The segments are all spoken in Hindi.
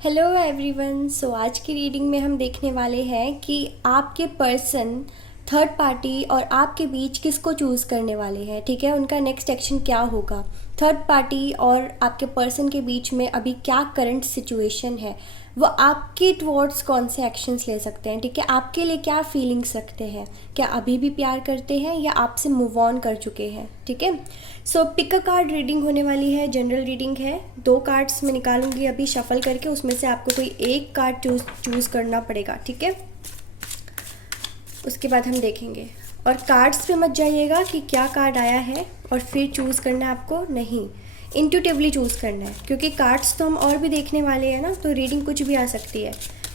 Hello everyone. सो आज की रीडिंग में हम देखने वाले हैं कि आपके पर्सन थर्ड पार्टी और आपके बीच किसको चूज़ करने वाले हैं। ठीक है, उनका नेक्स्ट एक्शन क्या होगा। थर्ड पार्टी और आपके पर्सन के बीच में अभी क्या करंट सिचुएशन है, वो आपके टुवर्ड्स कौन से एक्शंस ले सकते हैं। ठीक है, आपके लिए क्या फीलिंग्स रखते हैं, क्या अभी भी प्यार करते हैं या आपसे मूव ऑन कर चुके हैं। ठीक है, सो पिक अ कार्ड रीडिंग होने वाली है, जनरल रीडिंग है। 2 कार्ड्स मैं निकालूंगी अभी शफल करके, उसमें से आपको कोई एक कार्ड चूज़ करना पड़ेगा। ठीक है, उसके बाद हम देखेंगे। और कार्ड्स पे मत जाइएगा कि क्या कार्ड आया है और फिर चूज़ करना है आपको, नहीं, इंट्यूटिवली चूज़ करना है, क्योंकि कार्ड्स तो हम और भी देखने वाले हैं ना, तो रीडिंग कुछ भी आ सकती है।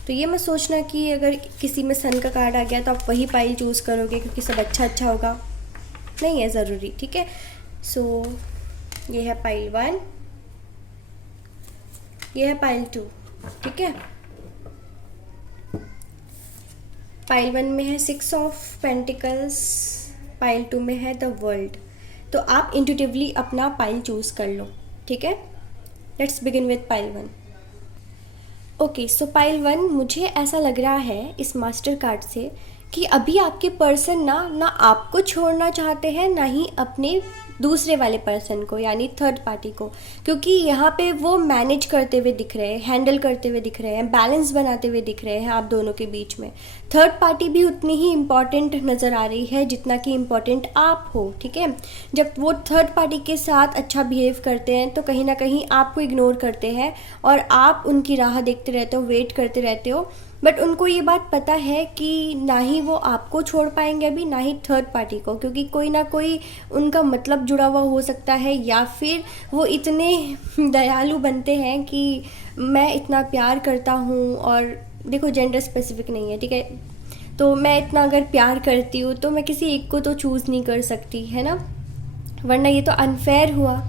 तो ये मत सोचना कि अगर किसी में सन का कार्ड आ गया तो आप वही पाइल चूज़ करोगे क्योंकि सब अच्छा होगा, नहीं है ज़रूरी। ठीक है, सो ये है पाइल 1, ये है पाइल 2। ठीक है, पाइल 1 में है 6 ऑफ पेंटिकल्स, पाइल 2 में है द वर्ल्ड। तो आप इंट्यूटिवली अपना पाइल चूज़ कर लो। ठीक है, let's begin with pile 1। Okay, so pile 1, मुझे ऐसा लग रहा है इस मास्टर कार्ड से कि अभी आपके पर्सन ना आपको छोड़ना चाहते हैं, ना ही अपने दूसरे वाले पर्सन को यानी थर्ड पार्टी को, क्योंकि यहाँ पे वो मैनेज करते हुए दिख रहे हैं, हैंडल करते हुए दिख रहे हैं, बैलेंस बनाते हुए दिख रहे हैं आप दोनों के बीच में। थर्ड पार्टी भी उतनी ही इम्पॉर्टेंट नज़र आ रही है जितना कि इम्पॉर्टेंट आप हो। ठीक है, जब वो थर्ड पार्टी के साथ अच्छा बिहेव करते हैं तो कहीं ना कहीं आपको इग्नोर करते हैं और आप उनकी राह देखते रहते हो, वेट करते रहते हो। बट उनको ये बात पता है कि ना ही वो आपको छोड़ पाएंगे अभी, ना ही थर्ड पार्टी को, क्योंकि कोई ना कोई उनका मतलब जुड़ा हुआ हो सकता है, या फिर वो इतने दयालु बनते हैं कि मैं इतना प्यार करता हूँ, और देखो जेंडर स्पेसिफिक नहीं है। ठीक है, तो मैं इतना अगर प्यार करती हूँ तो मैं किसी एक को तो चूज़ नहीं कर सकती, है ना, वरना ये तो अनफेयर हुआ,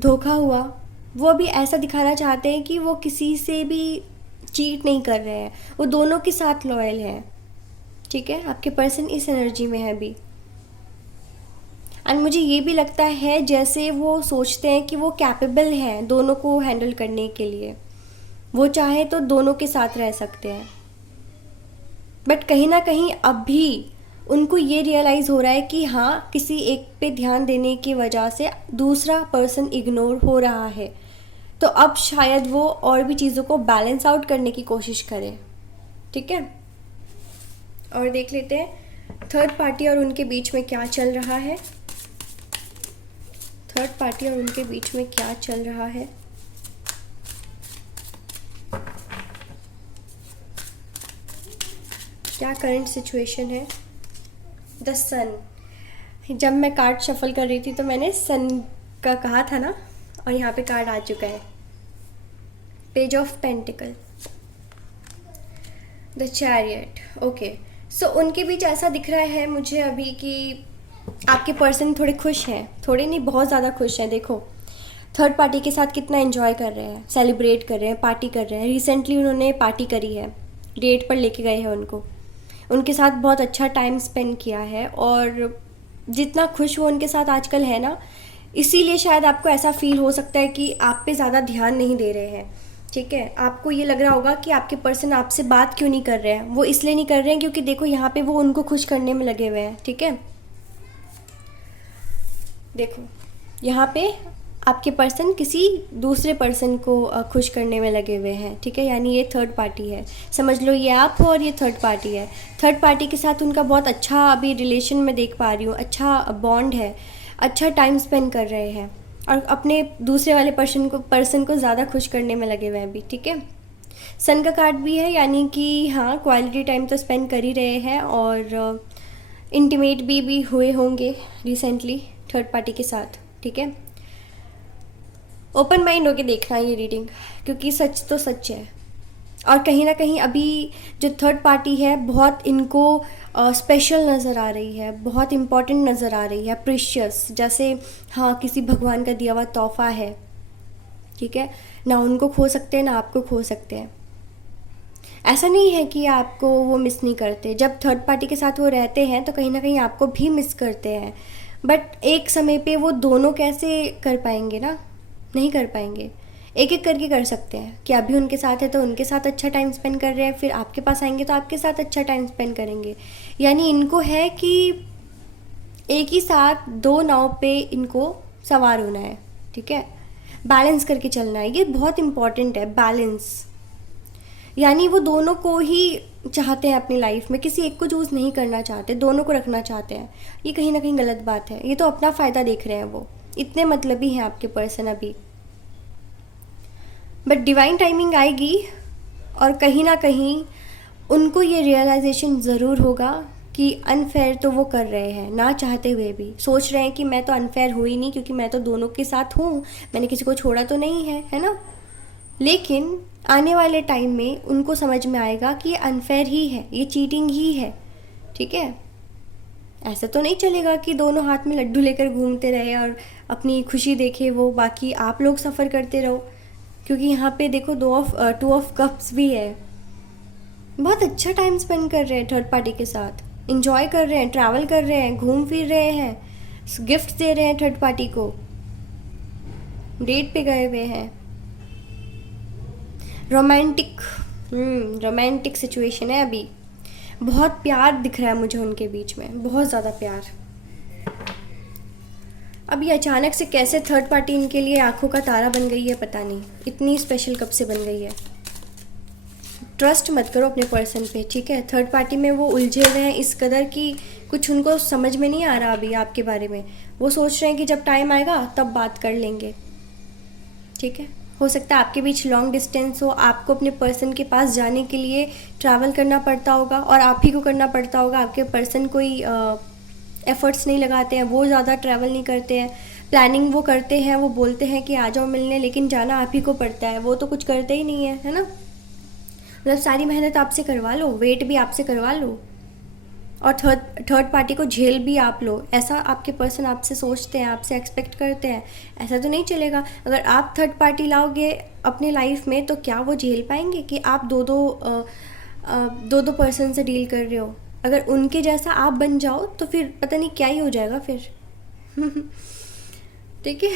धोखा हुआ। वो अभी ऐसा दिखाना चाहते हैं कि वो किसी से भी चीट नहीं कर रहे हैं, वो दोनों के साथ लॉयल है। ठीक है, आपके पर्सन इस एनर्जी में है अभी। एंड मुझे ये भी लगता है जैसे वो सोचते हैं कि वो कैपेबल हैं दोनों को हैंडल करने के लिए, वो चाहे तो दोनों के साथ रह सकते हैं। बट कहीं ना कहीं अभी उनको ये रियलाइज़ हो रहा है कि हाँ, किसी एक पे ध्यान देने की वजह से दूसरा पर्सन इग्नोर हो रहा है, तो अब शायद वो और भी चीज़ों को बैलेंस आउट करने की कोशिश करें। ठीक है, और देख लेते हैं थर्ड पार्टी और उनके बीच में क्या चल रहा है। थर्ड पार्टी और उनके बीच में क्या चल रहा है। क्या करंट सिचुएशन है। द सन। जब मैं कार्ड शफल कर रही थी तो मैंने सन का कहा था ना, और यहाँ पे कार्ड आ चुका है, page of pentacle, the chariot. Okay, so उनके बीच ऐसा दिख रहा है मुझे अभी कि आपके पर्सन थोड़े खुश हैं, थोड़े नहीं बहुत ज़्यादा खुश हैं। देखो थर्ड पार्टी के साथ कितना एंजॉय कर रहे हैं, सेलिब्रेट कर रहे हैं, पार्टी कर रहे हैं। रिसेंटली उन्होंने पार्टी करी है, डेट पर लेके गए हैं उनको, उनके साथ बहुत अच्छा टाइम स्पेंड किया है। और जितना खुश वो उनके साथ आजकल है ना, इसीलिए शायद आपको ऐसा फील हो सकता है कि आप पे ज़्यादा ध्यान नहीं दे रहे हैं। ठीक है, आपको ये लग रहा होगा कि आपके पर्सन आपसे बात क्यों नहीं कर रहे हैं। वो इसलिए नहीं कर रहे हैं क्योंकि देखो यहाँ पे वो उनको खुश करने में लगे हुए हैं। ठीक है, देखो यहाँ पे आपके पर्सन किसी दूसरे पर्सन को खुश करने में लगे हुए हैं। ठीक है, यानी ये थर्ड पार्टी है, समझ लो ये आप हो और ये थर्ड पार्टी है। थर्ड पार्टी के साथ उनका बहुत अच्छा अभी रिलेशन में देख पा रही हूँ, अच्छा बॉन्ड है, अच्छा टाइम स्पेंड कर रहे हैं, और अपने दूसरे वाले पर्सन को ज़्यादा खुश करने में लगे हुए हैं अभी। ठीक है, सन का कार्ड भी है, यानी कि हाँ, क्वालिटी टाइम तो स्पेंड कर ही रहे हैं, और इंटीमेट भी हुए होंगे रिसेंटली थर्ड पार्टी के साथ। ठीक है, ओपन माइंड होके देखना ये रीडिंग, क्योंकि सच तो सच है। और कहीं ना कहीं अभी जो थर्ड पार्टी है बहुत इनको स्पेशल नज़र आ रही है, बहुत इम्पॉर्टेंट नज़र आ रही है, प्रीशियस, जैसे हाँ किसी भगवान का दिया हुआ तोहफा है। ठीक है, ना उनको खो सकते हैं ना आपको खो सकते हैं। ऐसा नहीं है कि आपको वो मिस नहीं करते, जब थर्ड पार्टी के साथ वो रहते हैं तो कहीं ना कहीं आपको भी मिस करते हैं। बट एक समय पे वो दोनों कैसे कर पाएंगे ना, नहीं कर पाएंगे। एक एक करके कर सकते हैं कि अभी उनके साथ है तो उनके साथ अच्छा टाइम स्पेंड कर रहे हैं, फिर आपके पास आएंगे तो आपके साथ अच्छा टाइम स्पेंड करेंगे। यानी इनको है कि एक ही साथ दो नाव पे इनको सवार होना है, ठीक है, बैलेंस करके चलना है। ये बहुत इंपॉर्टेंट है, बैलेंस। यानी वो दोनों को ही चाहते हैं अपनी लाइफ में, किसी एक को चूज़ नहीं करना चाहते, दोनों को रखना चाहते हैं। ये कहीं ना कहीं गलत बात है, ये तो अपना फ़ायदा देख रहे हैं, वो इतने मतलबी हैं आपके पर्सन अभी। बट डिवाइन टाइमिंग आएगी और कहीं ना कहीं उनको ये रियलाइजेशन ज़रूर होगा कि अनफेयर तो वो कर रहे हैं, ना चाहते हुए भी सोच रहे हैं कि मैं तो अनफेयर हुई नहीं क्योंकि मैं तो दोनों के साथ हूँ, मैंने किसी को छोड़ा तो नहीं है ना। लेकिन आने वाले टाइम में उनको समझ में आएगा कि ये अनफेयर ही है, ये चीटिंग ही है, ठीक है। ऐसा तो नहीं चलेगा कि दोनों हाथ में लड्डू लेकर घूमते रहे और अपनी खुशी देखे वो, बाकी आप लोग सफ़र करते रहो। क्योंकि यहाँ पे देखो टू ऑफ कप्स भी है। बहुत अच्छा टाइम स्पेंड कर रहे हैं थर्ड पार्टी के साथ, इंजॉय कर रहे हैं, ट्रैवल कर रहे हैं, घूम फिर रहे हैं, गिफ्ट दे रहे हैं थर्ड पार्टी को, डेट पे गए हुए हैं। रोमांटिक सिचुएशन है अभी। बहुत प्यार दिख रहा है मुझे उनके बीच में, बहुत ज़्यादा प्यार। अब ये अचानक से कैसे थर्ड पार्टी इनके लिए आंखों का तारा बन गई है पता नहीं, इतनी स्पेशल कब से बन गई है। ट्रस्ट मत करो अपने पर्सन पे, ठीक है। थर्ड पार्टी में वो उलझे हुए हैं इस कदर कि कुछ उनको समझ में नहीं आ रहा अभी आपके बारे में। वो सोच रहे हैं कि जब टाइम आएगा तब बात कर लेंगे, ठीक है। हो सकता है आपके बीच लॉन्ग डिस्टेंस हो, आपको अपने पर्सन के पास जाने के लिए ट्रैवल करना पड़ता होगा और आप ही को करना पड़ता होगा। आपके पर्सन कोई एफर्ट्स नहीं लगाते हैं, वो ज़्यादा ट्रैवल नहीं करते हैं, प्लानिंग वो करते हैं, वो बोलते हैं कि आ जाओ मिलने, लेकिन जाना आप ही को पड़ता है, वो तो कुछ करते ही नहीं है ना। मतलब सारी मेहनत आपसे करवा लो, वेट भी आपसे करवा लो और थर्ड पार्टी को झेल भी आप लो। ऐसा आपके पर्सन आपसे सोचते हैं, आपसे एक्सपेक्ट करते हैं। ऐसा तो नहीं चलेगा। अगर आप थर्ड पार्टी लाओगे अपने लाइफ में तो क्या वो झेल पाएंगे कि आप दो पर्सन से डील कर रहे हो। अगर उनके जैसा आप बन जाओ तो फिर पता नहीं क्या ही हो जाएगा फिर। ठीक है,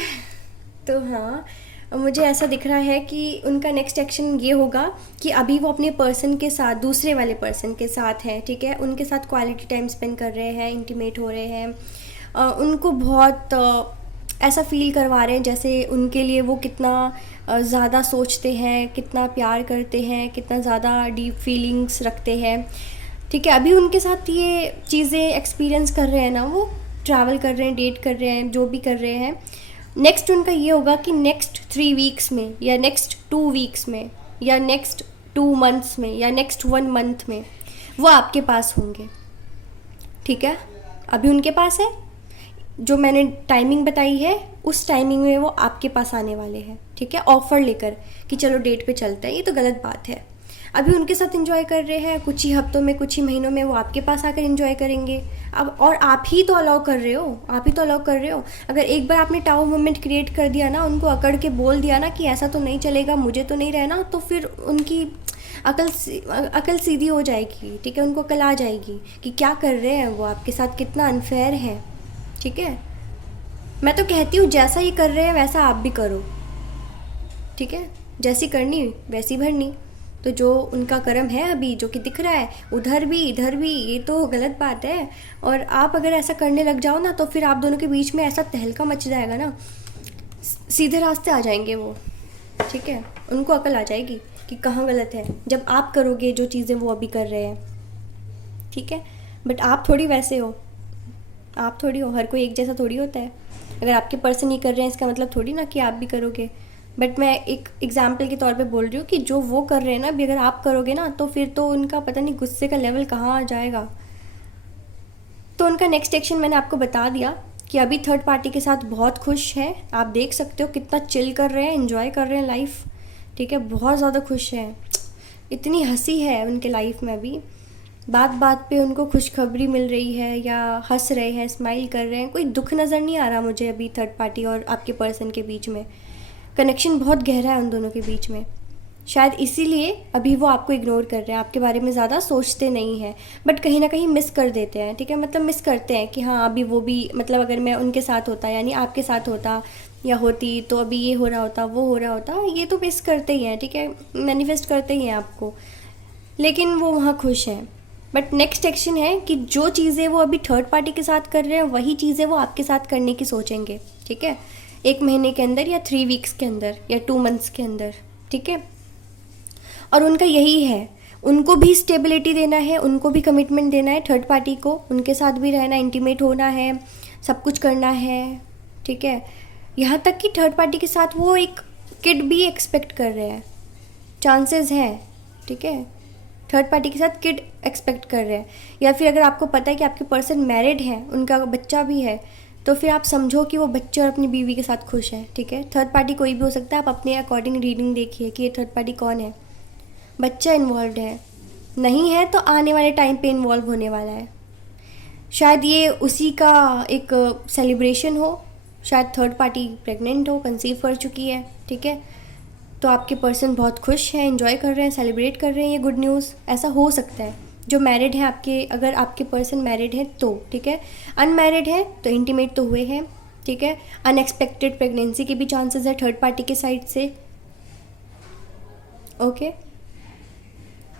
तो हाँ, मुझे ऐसा दिख रहा है कि उनका नेक्स्ट एक्शन ये होगा कि अभी वो अपने पर्सन के साथ, दूसरे वाले पर्सन के साथ है, ठीक है, उनके साथ क्वालिटी टाइम स्पेंड कर रहे हैं, इंटीमेट हो रहे हैं, उनको बहुत ऐसा फील करवा रहे हैं जैसे उनके लिए वो कितना ज़्यादा सोचते हैं, कितना प्यार करते हैं, कितना ज़्यादा डीप फीलिंग्स रखते हैं, ठीक है। अभी उनके साथ ये चीज़ें एक्सपीरियंस कर रहे हैं ना, वो ट्रैवल कर रहे हैं, डेट कर रहे हैं, जो भी कर रहे हैं। नेक्स्ट उनका ये होगा कि नेक्स्ट 3 वीक्स में या नेक्स्ट 2 वीक्स में या नेक्स्ट 2 मंथ्स में या नेक्स्ट 1 मंथ में वो आपके पास होंगे, ठीक है। अभी उनके पास है, जो मैंने टाइमिंग बताई है उस टाइमिंग में वो आपके पास आने वाले हैं, ठीक है, ऑफ़र लेकर कि चलो डेट पे चलते हैं। ये तो गलत बात है। अभी उनके साथ एंजॉय कर रहे हैं, कुछ ही हफ्तों में, कुछ ही महीनों में वो आपके पास आकर एंजॉय करेंगे। अब और आप ही तो अलाउ कर रहे हो, आप ही तो अलाउ कर रहे हो। अगर एक बार आपने टाउ मोमेंट क्रिएट कर दिया ना, उनको अकड़ के बोल दिया ना कि ऐसा तो नहीं चलेगा, मुझे तो नहीं रहना, तो फिर उनकी अकल सीधी हो जाएगी, ठीक है। उनको अकल आ जाएगी कि क्या कर रहे हैं वो आपके साथ, कितना अनफेयर है, ठीक है। मैं तो कहती हूँ जैसा ये कर रहे हैं वैसा आप भी करो, ठीक है। जैसी करनी वैसी भरनी। तो जो उनका कर्म है अभी जो कि दिख रहा है, उधर भी इधर भी, ये तो गलत बात है। और आप अगर ऐसा करने लग जाओ ना तो फिर आप दोनों के बीच में ऐसा तहलका मच जाएगा ना, सीधे रास्ते आ जाएंगे वो, ठीक है। उनको अकल आ जाएगी कि कहाँ गलत है जब आप करोगे जो चीज़ें वो अभी कर रहे हैं, ठीक है। बट आप थोड़ी वैसे हो, आप थोड़ी हो, हर कोई एक जैसा थोड़ी होता है। अगर आपके पर्सन ही कर रहे हैं इसका मतलब थोड़ी ना कि आप भी करोगे। बट मैं एक एग्जाम्पल के तौर पे बोल रही हूँ कि जो वो कर रहे हैं ना, अभी अगर आप करोगे ना तो फिर तो उनका पता नहीं गुस्से का लेवल कहाँ आ जाएगा। तो उनका नेक्स्ट एक्शन मैंने आपको बता दिया कि अभी थर्ड पार्टी के साथ बहुत खुश है। आप देख सकते हो कितना चिल कर रहे हैं, एंजॉय कर रहे हैं लाइफ, ठीक है। बहुत ज़्यादा खुश हैं, इतनी हंसी है उनके लाइफ में अभी। बात बात पे उनको खुशखबरी मिल रही है या हंस रहे हैं, स्माइल कर रहे हैं। कोई दुख नज़र नहीं आ रहा मुझे अभी थर्ड पार्टी और आपके पर्सन के बीच में। कनेक्शन बहुत गहरा है उन दोनों के बीच में। शायद इसीलिए अभी वो आपको इग्नोर कर रहे हैं, आपके बारे में ज़्यादा सोचते नहीं हैं, बट कहीं ना कहीं मिस कर देते हैं, ठीक है। मतलब मिस करते हैं कि हाँ अभी वो भी, मतलब अगर मैं उनके साथ होता यानी आपके साथ होता या होती तो अभी ये हो रहा होता, वो हो रहा होता। ये तो मिस करते ही हैं, ठीक है, मैनिफेस्ट करते ही हैं आपको, लेकिन वो वहाँ खुश हैं। बट नेक्स्ट एक्शन है कि जो चीज़ें वो अभी थर्ड पार्टी के साथ कर रहे हैं वही चीज़ें वो आपके साथ करने की सोचेंगे, ठीक है, 1 महीने के अंदर या 3 वीक्स के अंदर या 2 मंथ्स के अंदर, ठीक है। और उनका यही है, उनको भी स्टेबिलिटी देना है, उनको भी कमिटमेंट देना है थर्ड पार्टी को, उनके साथ भी रहना, इंटीमेट होना है, सब कुछ करना है, ठीक है। यहाँ तक कि थर्ड पार्टी के साथ वो एक किड भी एक्सपेक्ट कर रहे हैं, चांसेस हैं, ठीक है, थर्ड पार्टी के साथ किड एक्सपेक्ट कर रहे हैं। या फिर अगर आपको पता है कि आपके पर्सन मैरिड है, उनका बच्चा भी है, तो फिर आप समझो कि वो बच्चे और अपनी बीवी के साथ खुश है, ठीक है। थर्ड पार्टी कोई भी हो सकता है, आप अपने अकॉर्डिंग रीडिंग देखिए कि ये थर्ड पार्टी कौन है। बच्चा इन्वॉल्व है, नहीं है तो आने वाले टाइम पे इन्वॉल्व होने वाला है, शायद ये उसी का एक सेलिब्रेशन हो, शायद थर्ड पार्टी प्रेग्नेंट हो, कंसीव कर चुकी है, ठीक है। तो आपके पर्सन बहुत खुश हैं, एंजॉय कर रहे हैं, सेलिब्रेट कर रहे हैं, ये गुड न्यूज़ ऐसा हो सकता है। जो मैरिड है आपके, अगर आपके पर्सन मैरिड है तो ठीक है, अनमैरिड है तो इंटीमेट तो हुए हैं, ठीक है। अनएक्सपेक्टेड प्रेगनेंसी के भी चांसेस है थर्ड पार्टी के साइड से, ओके।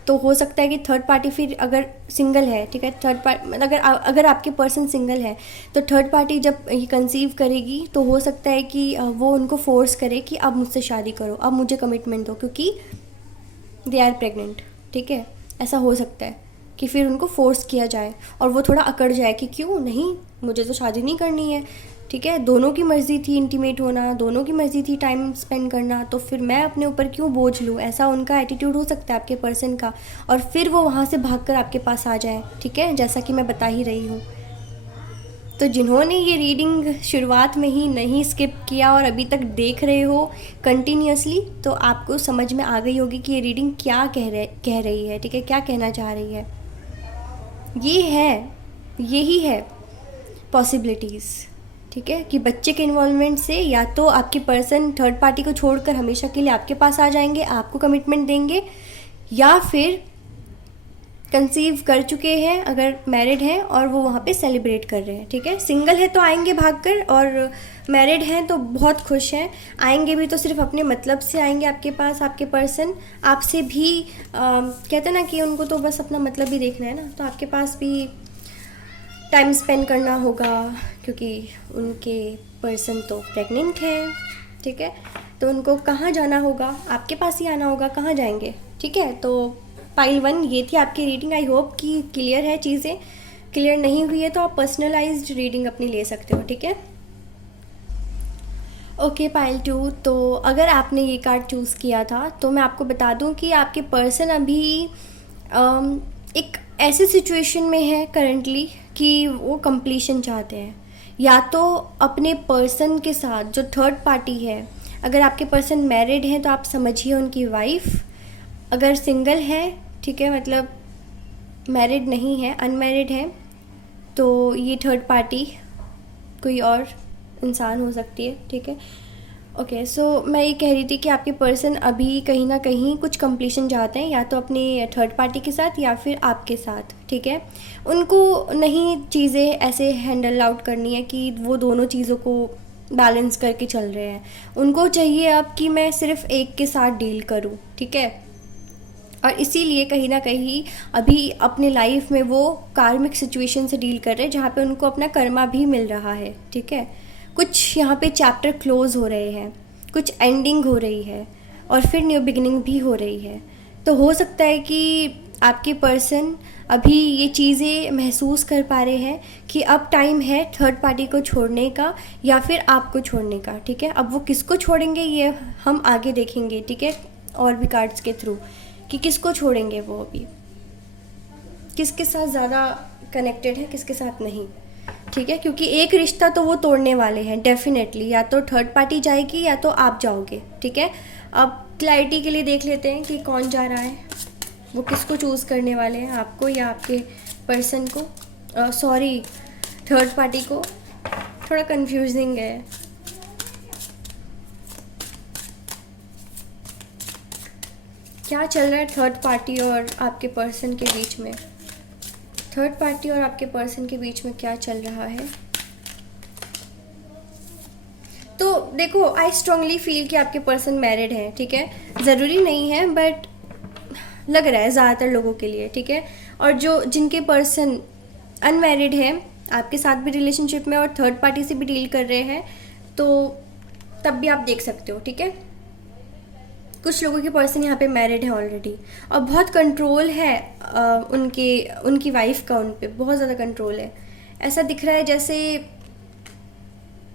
तो हो सकता है कि थर्ड पार्टी फिर अगर सिंगल है, ठीक है, थर्ड पार्टी मतलब अगर आपके पर्सन सिंगल है तो थर्ड पार्टी जब ये कंसीव करेगी तो हो सकता है कि वो उनको फोर्स करे कि अब मुझसे शादी करो, अब मुझे कमिटमेंट दो, क्योंकि दे आर प्रेग्नेंट, ठीक है। ऐसा हो सकता है कि फिर उनको फोर्स किया जाए और वो थोड़ा अकड़ जाए कि क्यों नहीं, मुझे तो शादी नहीं करनी है, ठीक है, दोनों की मर्ज़ी थी इंटीमेट होना, दोनों की मर्ज़ी थी टाइम स्पेंड करना, तो फिर मैं अपने ऊपर क्यों बोझ लूँ, ऐसा उनका एटीट्यूड हो सकता है आपके पर्सन का। और फिर वो वहाँ से भागकर आपके पास आ जाए, ठीक है, जैसा कि मैं बता ही रही हूँ। तो जिन्होंने ये रीडिंग शुरुआत में ही नहीं स्किप किया और अभी तक देख रहे हो कंटिन्यूसली, तो आपको समझ में आ गई होगी कि ये रीडिंग क्या कह रही है, ठीक है, क्या कहना चाह रही है। ये है, यही है पॉसिबिलिटीज़, ठीक है, कि बच्चे के इन्वॉल्वमेंट से या तो आपके पर्सन थर्ड पार्टी को छोड़कर हमेशा के लिए आपके पास आ जाएंगे, आपको कमिटमेंट देंगे, या फिर कंसीव कर चुके हैं अगर मैरिड हैं और वो वहाँ पे सेलिब्रेट कर रहे हैं, ठीक है। सिंगल है तो आएंगे भागकर, और मैरिड हैं तो बहुत खुश हैं, आएंगे भी तो सिर्फ अपने मतलब से आएंगे आपके पास। आपके पर्सन आपसे भी कहते हैं ना कि उनको तो बस अपना मतलब ही देखना है ना, तो आपके पास भी टाइम स्पेंड करना होगा, क्योंकि उनके पर्सन तो प्रेग्नेंट है, ठीक है। तो उनको कहाँ जाना होगा, आपके पास ही आना होगा, कहाँ जाएंगे, ठीक है। तो पाइल 1 ये थी आपकी रीडिंग। आई होप कि क्लियर है चीज़ें, क्लियर नहीं हुई है तो आप पर्सनलाइज्ड रीडिंग अपनी ले सकते हो, ठीक है। ओके पाइल 2, तो अगर आपने ये कार्ड चूज़ किया था तो मैं आपको बता दूं कि आपके पर्सन अभी एक ऐसी सिचुएशन में है करंटली कि वो कंप्लीशन चाहते हैं, या तो अपने पर्सन के साथ जो थर्ड पार्टी है। अगर आपके पर्सन मैरिड हैं तो आप समझिए उनकी वाइफ, अगर सिंगल है, ठीक है, मतलब मैरिड नहीं है, अनमैरिड है, तो ये थर्ड पार्टी कोई और इंसान हो सकती है, ठीक है। ओके, सो मैं ये कह रही थी कि आपके पर्सन अभी कहीं ना कहीं कुछ कंप्लीशन चाहते हैं, या तो अपने थर्ड पार्टी के साथ या फिर आपके साथ, ठीक है। उनको नहीं चीज़ें ऐसे हैंडल आउट करनी है कि वो दोनों चीज़ों को बैलेंस करके चल रहे हैं। उनको चाहिए अब कि मैं सिर्फ एक के साथ डील करूं, ठीक है। और इसीलिए कहीं ना कहीं अभी अपने लाइफ में वो कार्मिक सिचुएशन से डील कर रहे हैं, जहाँ पे उनको अपना कर्मा भी मिल रहा है, ठीक है। कुछ यहाँ पे चैप्टर क्लोज हो रहे हैं, कुछ एंडिंग हो रही है, और फिर न्यू बिगिनिंग भी हो रही है। तो हो सकता है कि आपके पर्सन अभी ये चीज़ें महसूस कर पा रहे हैं कि अब टाइम है थर्ड पार्टी को छोड़ने का या फिर आपको छोड़ने का, ठीक है। अब वो किसको छोड़ेंगे ये हम आगे देखेंगे, ठीक है, और भी कार्ड्स के थ्रू, कि किसको छोड़ेंगे वो अभी, किसके साथ ज़्यादा कनेक्टेड है, किसके साथ नहीं, ठीक है। क्योंकि एक रिश्ता तो वो तोड़ने वाले हैं डेफिनेटली, या तो थर्ड पार्टी जाएगी या तो आप जाओगे, ठीक है। अब क्लैरिटी के लिए देख लेते हैं कि कौन जा रहा है, वो किसको चूज़ करने वाले हैं, आपको या आपके पर्सन को, सॉरी थर्ड पार्टी को। थोड़ा कंफ्यूजिंग है। क्या चल रहा है थर्ड पार्टी और आपके पर्सन के बीच में, थर्ड पार्टी और आपके पर्सन के बीच में क्या चल रहा है। तो देखो, आई स्ट्रांगली फील कि आपके पर्सन मैरिड है, ठीक है। ज़रूरी नहीं है बट लग रहा है ज़्यादातर लोगों के लिए, ठीक है। और जो जिनके पर्सन अनमैरिड है, आपके साथ भी रिलेशनशिप में और थर्ड पार्टी से भी डील कर रहे हैं, तो तब भी आप देख सकते हो, ठीक है। कुछ लोगों के पर्सन यहाँ पे मैरिड है ऑलरेडी, और बहुत कंट्रोल है उनकी वाइफ का उन पे, बहुत ज़्यादा कंट्रोल है। ऐसा दिख रहा है जैसे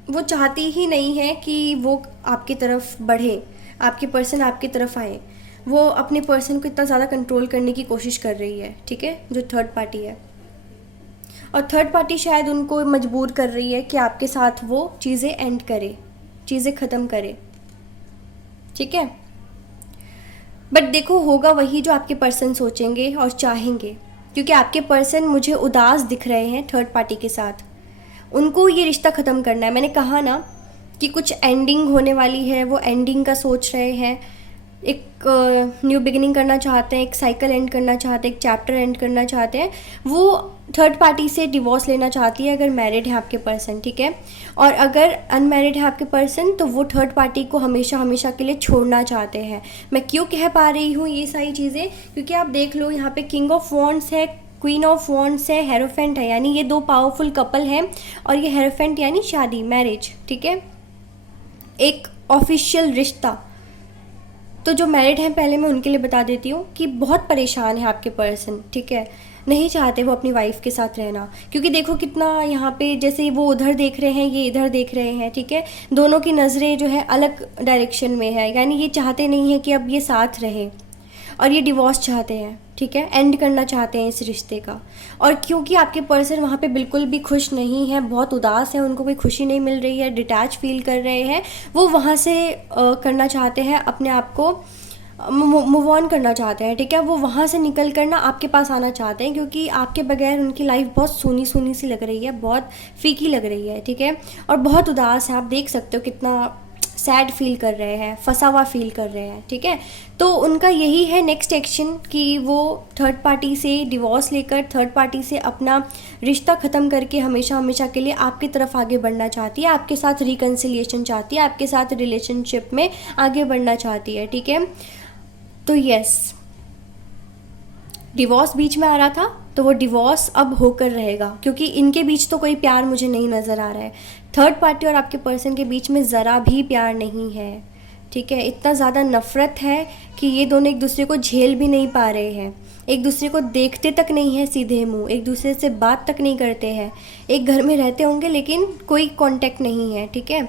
वो चाहती ही नहीं है कि वो आपकी तरफ बढ़े, आपके पर्सन आपकी तरफ आए। वो अपने पर्सन को इतना ज़्यादा कंट्रोल करने की कोशिश कर रही है, ठीक है, जो थर्ड पार्टी है। और थर्ड पार्टी शायद उनको मजबूर कर रही है कि आपके साथ वो चीज़ें एंड करे, चीज़ें ख़त्म करे, ठीक है। बट देखो, होगा वही जो आपके पर्सन सोचेंगे और चाहेंगे, क्योंकि आपके पर्सन मुझे उदास दिख रहे हैं थर्ड पार्टी के साथ। उनको ये रिश्ता ख़त्म करना है। मैंने कहा ना कि कुछ एंडिंग होने वाली है, वो एंडिंग का सोच रहे हैं, एक न्यू बिगिनिंग करना चाहते हैं, एक साइकिल एंड करना चाहते हैं, एक चैप्टर एंड करना चाहते हैं। वो थर्ड पार्टी से डिवोर्स लेना चाहती है अगर मैरिड है आपके पर्सन, ठीक है। और अगर अनमैरिड है आपके पर्सन तो वो थर्ड पार्टी को हमेशा हमेशा के लिए छोड़ना चाहते हैं। मैं क्यों कह पा रही हूँ ये सारी चीज़ें, क्योंकि आप देख लो यहाँ पे किंग ऑफ वॉन्ड्स है, क्वीन ऑफ वॉन्ड्स है, हेरोफेंट है, यानी ये दो पावरफुल कपल हैं। और ये हेरोफेंट यानी शादी, मैरिज, ठीक है, एक ऑफिशियल रिश्ता। तो जो मैरिड हैं, पहले मैं उनके लिए बता देती हूँ कि बहुत परेशान है आपके पर्सन, ठीक है। नहीं चाहते वो अपनी वाइफ के साथ रहना, क्योंकि देखो कितना यहाँ पे, जैसे वो उधर देख रहे हैं, ये इधर देख रहे हैं, ठीक है। दोनों की नज़रें जो है अलग डायरेक्शन में है, यानी ये चाहते नहीं है कि अब ये साथ रहे, और ये डिवोर्स चाहते हैं, ठीक है, एंड करना चाहते हैं इस रिश्ते का। और क्योंकि आपके पर्सन वहाँ पे बिल्कुल भी खुश नहीं है, बहुत उदास है, उनको कोई खुशी नहीं मिल रही है, डिटैच फील कर रहे हैं, वो वहाँ से करना चाहते हैं, अपने आप को मूव ऑन करना चाहते हैं, ठीक है। वो वहाँ से निकल कर ना आपके पास आना चाहते हैं, क्योंकि आपके बगैर उनकी लाइफ बहुत सूनी सूनी सी लग रही है, बहुत फीकी लग रही है, ठीक है। और बहुत उदास है, आप देख सकते हो कितना सैड फील कर रहे हैं, फंसा हुआ फील कर रहे हैं, ठीक है। तो उनका यही है नेक्स्ट एक्शन कि वो थर्ड पार्टी से डिवोर्स लेकर, थर्ड पार्टी से अपना रिश्ता ख़त्म करके हमेशा हमेशा के लिए आपकी तरफ आगे बढ़ना चाहती है, आपके साथ रिकन्सिलिएशन चाहती है, आपके साथ रिलेशनशिप में आगे बढ़ना चाहती है, ठीक है। तो यस, डिवोर्स बीच में आ रहा था, तो वो डिवोर्स अब होकर रहेगा, क्योंकि इनके बीच तो कोई प्यार मुझे नहीं नज़र आ रहा है। थर्ड पार्टी और आपके पर्सन के बीच में ज़रा भी प्यार नहीं है, ठीक है। इतना ज़्यादा नफ़रत है कि ये दोनों एक दूसरे को झेल भी नहीं पा रहे हैं, एक दूसरे को देखते तक नहीं है सीधे मुंह, एक दूसरे से बात तक नहीं करते हैं। एक घर में रहते होंगे लेकिन कोई कांटेक्ट नहीं है, ठीक है।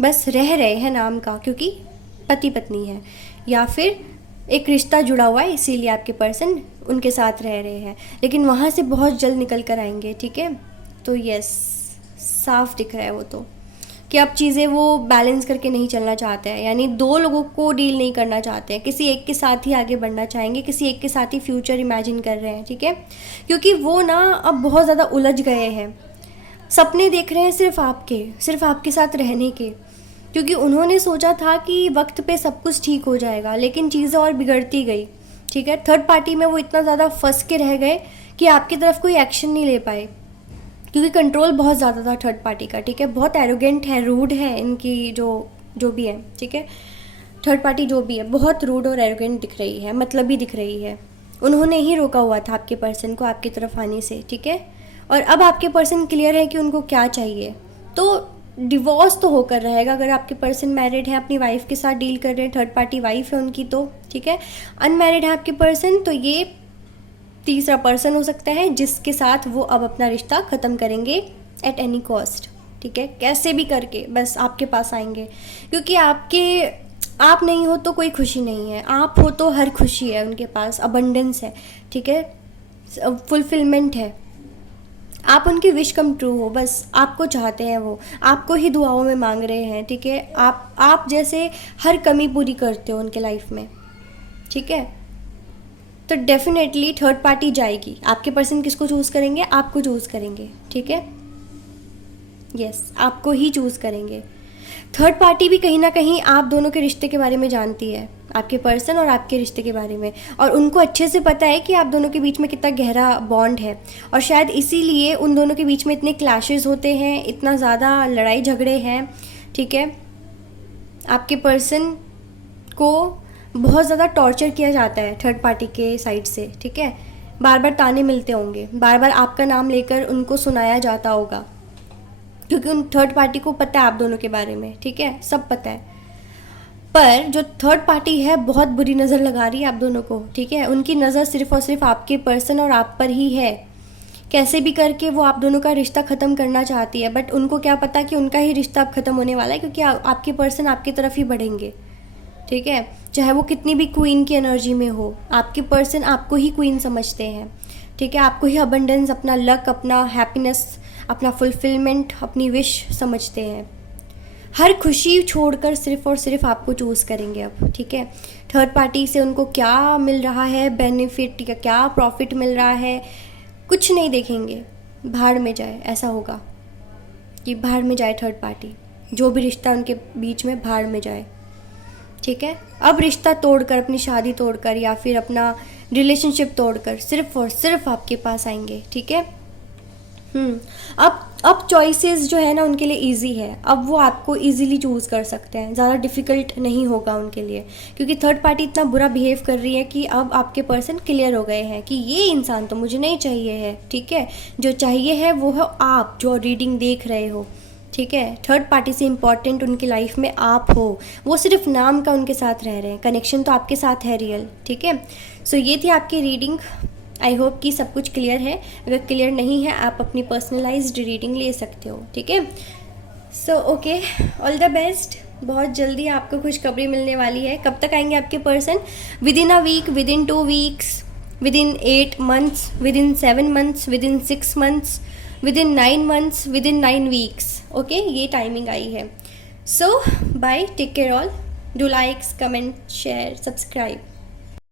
बस रह रहे हैं नाम का, क्योंकि पति पत्नी है, या फिर एक रिश्ता जुड़ा हुआ है, इसीलिए आपके पर्सन उनके साथ रह रहे हैं, लेकिन वहाँ से बहुत जल्द निकल कर आएंगे, ठीक है। तो यस, साफ दिख रहा है वो तो कि अब चीज़ें वो बैलेंस करके नहीं चलना चाहते हैं, यानी दो लोगों को डील नहीं करना चाहते हैं, किसी एक के साथ ही आगे बढ़ना चाहेंगे, किसी एक के साथ ही फ्यूचर इमेजिन कर रहे हैं, ठीक है। क्योंकि वो ना अब बहुत ज़्यादा उलझ गए हैं, सपने देख रहे हैं सिर्फ आपके साथ रहने के, क्योंकि उन्होंने सोचा था कि वक्त पे सब कुछ ठीक हो जाएगा, लेकिन चीज़ें और बिगड़ती गई, ठीक है। थर्ड पार्टी में वो इतना ज़्यादा फंस के रह गए कि आपकी तरफ कोई एक्शन नहीं ले पाए, क्योंकि कंट्रोल बहुत ज़्यादा था थर्ड पार्टी का, ठीक है। बहुत एरोगेंट है, रूड है इनकी जो भी है, ठीक है। थर्ड पार्टी जो भी है बहुत रूड और एरोगेंट दिख रही है, मतलबी दिख रही है। उन्होंने ही रोका हुआ था आपके पर्सन को आपकी तरफ आने से, ठीक है। और अब आपके पर्सन क्लियर है कि उनको क्या चाहिए, तो डिवोर्स तो होकर रहेगा। अगर आपके पर्सन मैरिड है, अपनी वाइफ के साथ डील कर रहे हैं, थर्ड पार्टी वाइफ है उनकी, तो ठीक है। अनमैरिड है आपके पर्सन, तो ये तीसरा पर्सन हो सकता है जिसके साथ वो अब अपना रिश्ता ख़त्म करेंगे एट एनी कॉस्ट, ठीक है। कैसे भी करके बस आपके पास आएंगे, क्योंकि आप नहीं हो तो कोई खुशी नहीं है, आप हो तो हर खुशी है उनके पास, अबंडेंस है, ठीक है, फुलफिलमेंट है। आप उनकी विश कम ट्रू हो, बस आपको चाहते हैं, वो आपको ही दुआओं में मांग रहे हैं, ठीक है। आप जैसे हर कमी पूरी करते हो उनके लाइफ में, ठीक है। तो डेफिनेटली थर्ड पार्टी जाएगी, आपके पर्सन किसको चूज़ करेंगे, आपको चूज़ करेंगे, ठीक है। यस, आपको ही चूज़ करेंगे। थर्ड पार्टी भी कहीं ना कहीं आप दोनों के रिश्ते के बारे में जानती है, आपके पर्सन और आपके रिश्ते के बारे में, और उनको अच्छे से पता है कि आप दोनों के बीच में कितना गहरा बॉन्ड है, और शायद इसीलिए उन दोनों के बीच में इतने क्लैशेस होते हैं, इतना ज़्यादा लड़ाई झगड़े हैं, ठीक है। आपके पर्सन को बहुत ज़्यादा टॉर्चर किया जाता है थर्ड पार्टी के साइड से, ठीक है। बार बार ताने मिलते होंगे, बार बार आपका नाम लेकर उनको सुनाया जाता होगा, क्योंकि उन थर्ड पार्टी को पता है आप दोनों के बारे में, ठीक है, सब पता है। पर जो थर्ड पार्टी है बहुत बुरी नज़र लगा रही है आप दोनों को, ठीक है। उनकी नज़र सिर्फ और सिर्फ आपके पर्सन और आप पर ही है। कैसे भी करके वो आप दोनों का रिश्ता ख़त्म करना चाहती है, बट उनको क्या पता कि उनका ही रिश्ता अब ख़त्म होने वाला है, क्योंकि आपके पर्सन आपकी तरफ ही बढ़ेंगे, ठीक है। चाहे वो कितनी भी क्वीन की एनर्जी में हो, आपके पर्सन आपको ही क्वीन समझते हैं, ठीक है। आपको ही अबंडेंस, अपना लक, अपना हैप्पीनेस, अपना फुलफिलमेंट, अपनी विश समझते हैं। हर खुशी छोड़कर सिर्फ और सिर्फ आपको चूज़ करेंगे अब, ठीक है। थर्ड पार्टी से उनको क्या मिल रहा है बेनिफिट या क्या प्रॉफिट मिल रहा है, कुछ नहीं देखेंगे, भाड़ में जाए, ऐसा होगा कि भाड़ में जाए थर्ड पार्टी, जो भी रिश्ता उनके बीच में भाड़ में जाए, ठीक है। अब रिश्ता तोड़कर, अपनी शादी तोड़कर या फिर अपना रिलेशनशिप तोड़कर सिर्फ और सिर्फ आपके पास आएंगे, ठीक है। अब चॉइसेस जो है ना उनके लिए इजी है, अब वो आपको इजीली चूज़ कर सकते हैं, ज़्यादा डिफ़िकल्ट नहीं होगा उनके लिए, क्योंकि थर्ड पार्टी इतना बुरा बिहेव कर रही है कि अब आपके पर्सन क्लियर हो गए हैं कि ये इंसान तो मुझे नहीं चाहिए है, ठीक है। जो चाहिए है वो है आप, जो रीडिंग देख रहे हो, ठीक है। थर्ड पार्टी से इम्पॉर्टेंट उनकी लाइफ में आप हो, वो सिर्फ नाम का उनके साथ रह रहे हैं, कनेक्शन तो आपके साथ है रियल, ठीक है। सो ये थी आपकी रीडिंग। आई होप कि सब कुछ क्लियर है। अगर क्लियर नहीं है आप अपनी पर्सनलाइज्ड रीडिंग ले सकते हो, ठीक है। So okay, all the best. बहुत जल्दी आपको खुशखबरी मिलने वाली है। कब तक आएंगे आपके person? Within a week, within 2 weeks, within 8 months, within 7 months, within 6 months, within 9 months, within 9 weeks. Okay, ये टाइमिंग आई है। So bye, take care all, do likes, comment, share, subscribe.